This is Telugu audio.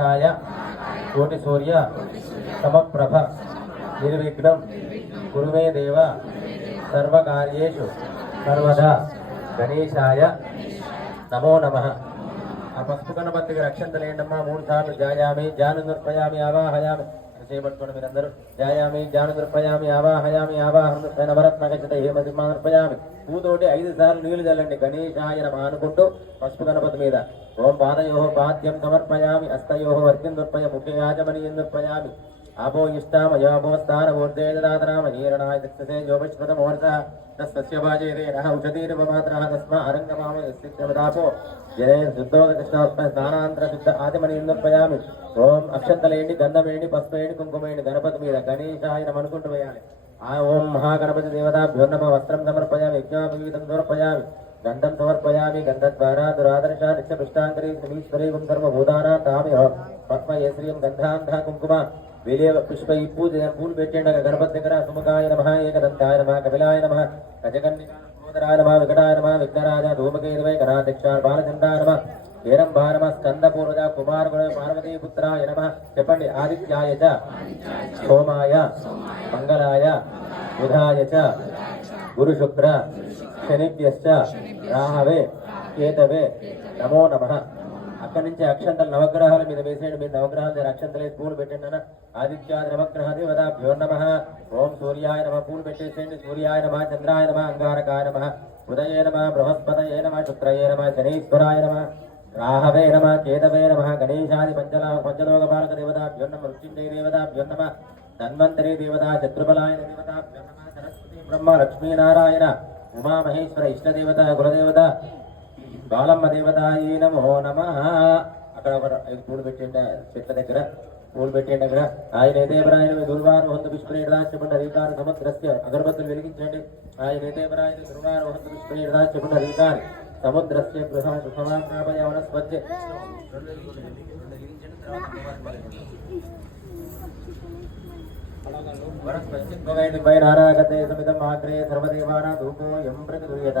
కాయ కోటి సూర్య సమప్రభ నిర్విఘ్నం కురుమే దేవ సర్వకార్యేషు సర్వదా గణేశాయ నమో నమః. ఆ పసుపు గణపతికి రక్షంతలేండమ్మా 3 సార్లు జాయామి జాను నృపయామి ఆవాహయామి చేపట్టుకోండి మీరందరూ. జాయామి జాను నృపయామి ఆవాహయామి ఆవాహం నవరత్నగత హేమసింహ నృపయామి. పూతోటి 5 సార్లు నీళ్లు చల్లండి. గణేశాయ నమః అనుకుంటూ పసుపు గణపతి మీద ఓం పాదయో పాద్యం సమర్పయామి హస్తయో వర్గం నృపయ ముఖే యాజమనీయం నృపయామి ఆపో ఇష్టామయాపోస్థాన ఊర్జేదాతరామహీరణాయ దక్షసే యోపశ్వతమోర్ధ తస్య వాజేరేణ ఔషధీరవమాత్రః తస్మా అరంగమామ యస్యవదాపో జనే శుద్ధోదకృష్ణాస్మ స్నానాంతర శుద్ధ ఆదిమనీయం నృపయామి. ఓం అక్షంతలేండి గంధమేండి పసుపేండి కుంకుమేండి గణపతి మీద గణేశాయ నమః అనుకుంటూ వేయాలి. ఓం మహాగణపతి దేవతాభ్యో నమః. వస్త్రం సమర్పయామి యజ్ఞోపవీతం సమర్పయామి గంధం సమర్పయామి. గంధద్వారా దురాదర్శా నిత్యపృష్టాంతరీ శ్రీమీశ్వరీం సర్వభూతానాం తామేహ పద్మయే శ్రీయం గంధాంధ కుంకుమ విలే పుష్ప ఈ పూలు పెట్టండి. గణపతి దగ్గర సుముఖాయ నమః ఏకదంతాయ నమః కపిలాయ నమః గజకన్నికాయ నమః వికటాయ నమః విఘ్నరాజ ధూమకేతువై గణాధ్యక్షాయ బాలచంద్రాయ నమః హేరంభాయ నమః స్కందపూర్వజ కుమారగుణ పార్వతీపుత్రాయ నమః. చెప్పండి. ఆదిత్యాయ చ సోమాయ మంగళాయ బుధాయ చ గురుశుక్ర శనిభ్యశ్చ రాహవే కేతవే నమో నమః. అక్కడి నుంచి అక్షంతలు నవగ్రహాల మీద వేసేయండి. మీరు నవగ్రహాల దగ్గర అక్షంతలే పూలు పెట్టండి అన్న. ఆదిత్యాది నవగ్రహ దేవతాభ్యో నమః. ఓం సూర్యాయ నమః పూలు పెట్టేసేయండి. సూర్యాయ నమః చంద్రాయ నమః అంగారకాయ నమః బుధయే నమః బృహస్పతయే నమః శుక్రయే నమః శనీశ్వరాయ నమః రాహవే నమః కేతవే నమః. గణేశాది పంచలోకపాలక దేవతాభ్యో నమః. మృత్యుంజయ దేవతాభ్యో నమః. ధన్వంతరి దేవతా చతుర్బలాయ దేవతాభ్యో నమః. సరస్వతి బ్రహ్మ లక్ష్మీనారాయణ ఉమామహేశ్వర ఇష్టదేవత కులదేవత బాలమ్మ దేవతాయే నమో నమః. అక్కడ ఒక 5 పూలు పెట్టండి. చెట్ల దగ్గర పూలు పెట్టండి. అక్కడ ఆయన దేవరాయన దుర్వారు హంత పుష్పేడాచపండ రీకారు సముద్రస్య అగరబత్తులు వెలిగించండి. ఆయన దేవరాయన దుర్వారు హంత పుష్పేడాచపండ రీకారు సముద్రస్య గృహమాప్రాపయ వనస్పత్య వనస్పత్య నారాగతే సమితం ఆగ్రే సర్వదేవానా ధూపో యం ప్రతిదూయత